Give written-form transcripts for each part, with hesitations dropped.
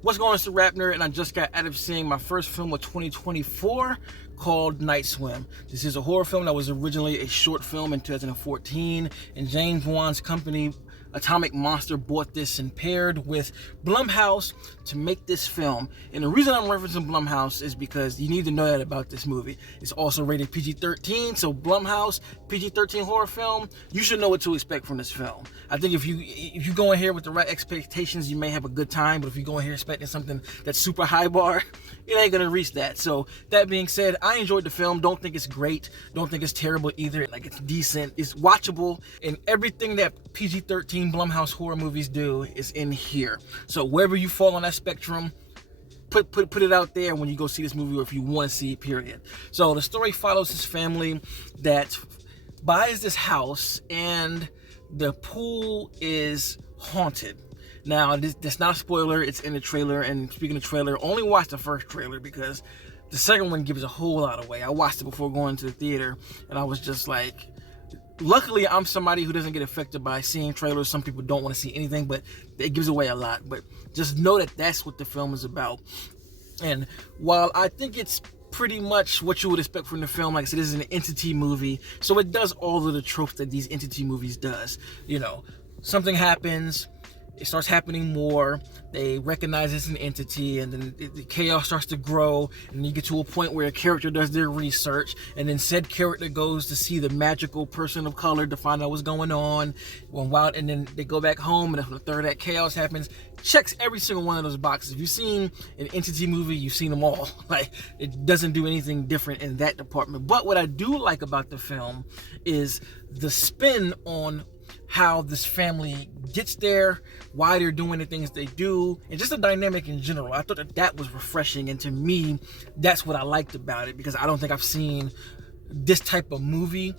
What's going on, it's the RapNerd, and I just got out of seeing my first film of 2024 called Night Swim. This is a horror film that was originally a short film in 2014, and James Wan's company, Atomic Monster, bought this and paired with Blumhouse to make this film. And the reason I'm referencing Blumhouse is because you need to know that about this movie. It's also rated PG-13, so Blumhouse, PG-13 horror film, you should know what to expect from this film. I think if you go in here with the right expectations, you may have a good time, but if you go in here expecting something that's super high bar, it ain't gonna reach that. So that being said, I enjoyed the film. Don't think it's great, don't think it's terrible either. Like, it's decent, it's watchable, and everything that PG-13 Blumhouse horror movies do is in here. So wherever you fall on that spectrum, put it out there when you go see this movie, or if you want to see it, period. So the story follows this family that buys this house, and the pool is haunted. Now, this not a spoiler, it's in the trailer, and speaking of trailer, only watch the first trailer because the second one gives a whole lot away. I watched it before going to the theater, and I was just like, luckily, I'm somebody who doesn't get affected by seeing trailers. Some people don't want to see anything, but it gives away a lot. But just know that that's what the film is about. And while I think it's pretty much what you would expect from the film, like I said, this is an entity movie, so it does all of the tropes that these entity movies does. You know, something happens, it starts happening more, they recognize it's an entity, and then the chaos starts to grow, and you get to a point where a character does their research, and then said character goes to see the magical person of color to find out what's going on, and then they go back home, and the third that chaos happens, checks every single one of those boxes. If you've seen an entity movie, you've seen them all. Like, it doesn't do anything different in that department. But what I do like about the film is the spin on how this family gets there, why they're doing the things they do, and just the dynamic in general. I thought that was refreshing, and to me, that's what I liked about it, because I don't think I've seen this type of movie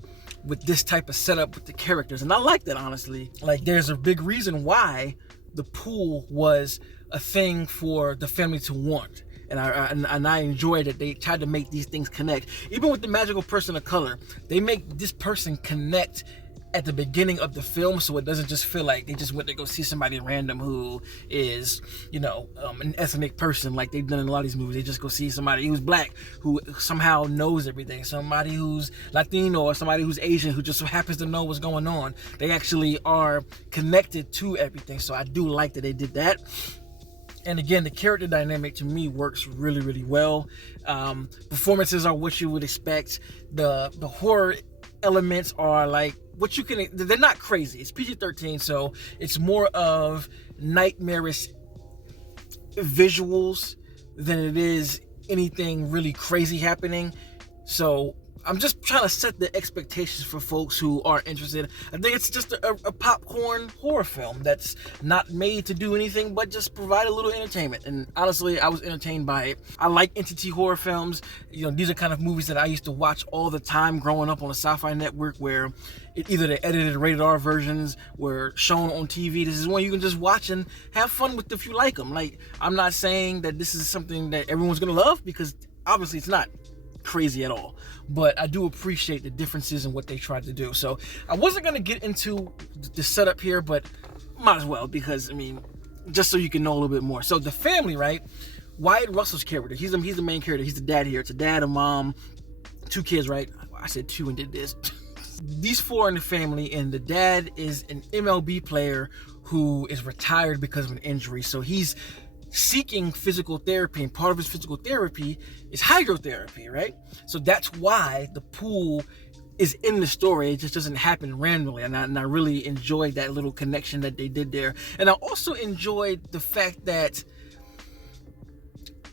with this type of setup with the characters, and I like that, honestly. Like, there's a big reason why the pool was a thing for the family to want. And I enjoy that they tried to make these things connect. Even with the magical person of color, they make this person connect at the beginning of the film, so it doesn't just feel like they just went to go see somebody random who is, an ethnic person like they've done in a lot of these movies. They just go see somebody who's black who somehow knows everything, somebody who's Latino, or somebody who's Asian who just so happens to know what's going on. They actually are connected to everything, so I do like that they did that. And again, the character dynamic to me works really, really well. Performances are what you would expect. The horror elements are like what you can, they're not crazy. It's PG-13, so it's more of nightmarish visuals than it is anything really crazy happening. So I'm just trying to set the expectations for folks who are interested. I think it's just a popcorn horror film that's not made to do anything but just provide a little entertainment. And honestly, I was entertained by it. I like entity horror films. These are kind of movies that I used to watch all the time growing up on the Sci-Fi Network, where either the edited rated R versions were shown on TV. This is one you can just watch and have fun with if you like them. Like, I'm not saying that this is something that everyone's gonna love, because obviously it's not crazy at all, but I do appreciate the differences in what they tried to do. So I wasn't going to get into the setup here, but might as well, because just so you can know a little bit more. So the family, right? Wyatt Russell's character, he's the main character. He's the dad here. It's a dad, a mom, 2 kids, right? I said 2 and did this. These 4 in the family, and the dad is an MLB player who is retired because of an injury. So he's seeking physical therapy, and part of his physical therapy is hydrotherapy, right? So that's why the pool is in the story. It just doesn't happen randomly, and I really enjoyed that little connection that they did there. And I also enjoyed the fact that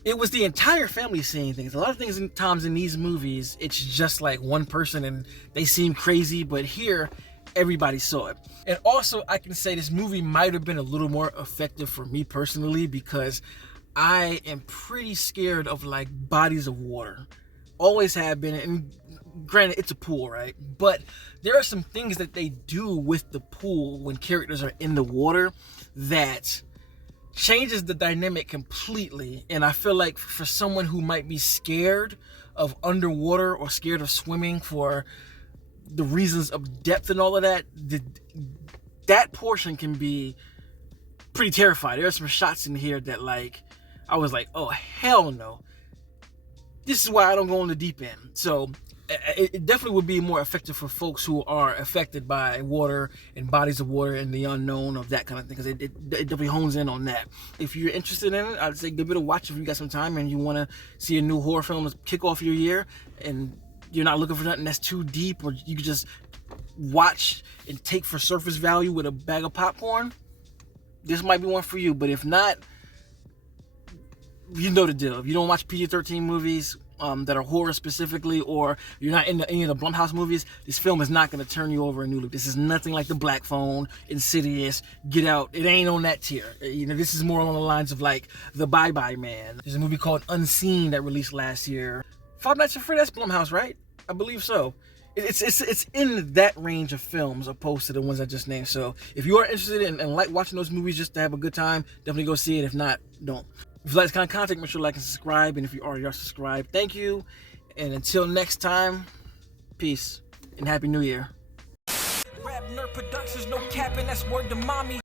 it was the entire family seeing things. A lot of things times in these movies, it's just like one person and they seem crazy, but here everybody saw it. And also, I can say this movie might have been a little more effective for me personally, because I am pretty scared of like bodies of water. Always have been. And granted, it's a pool, right? But there are some things that they do with the pool when characters are in the water that changes the dynamic completely. And I feel like for someone who might be scared of underwater or scared of swimming for the reasons of depth and all of that, that portion can be pretty terrified. There are some shots in here that, like, I was like, oh, hell no. This is why I don't go in the deep end. So it definitely would be more effective for folks who are affected by water and bodies of water and the unknown of that kind of thing, because it definitely hones in on that. If you're interested in it, I'd say give it a watch if you got some time and you want to see a new horror film to kick off your year, and you're not looking for nothing that's too deep, or you can just watch and take for surface value with a bag of popcorn. This might be one for you. But if not, you know the deal. If you don't watch PG-13 movies that are horror specifically, or you're not into any of the Blumhouse movies, this film is not going to turn you over a new loop. This is nothing like The Black Phone, Insidious, Get Out. It ain't on that tier. You know, this is more along the lines of like The Bye Bye Man. There's a movie called Unseen that released last year. Five Nights at Freddy's, that's Blumhouse, right? I believe so. It's in that range of films opposed to the ones I just named. So if you are interested in and like watching those movies just to have a good time, definitely go see it. If not, don't. If you like this kind of content, make sure to like and subscribe. And if you already are subscribed, thank you. And until next time, peace and Happy New Year. RapNerd Productions, no capping, that's word to mommy.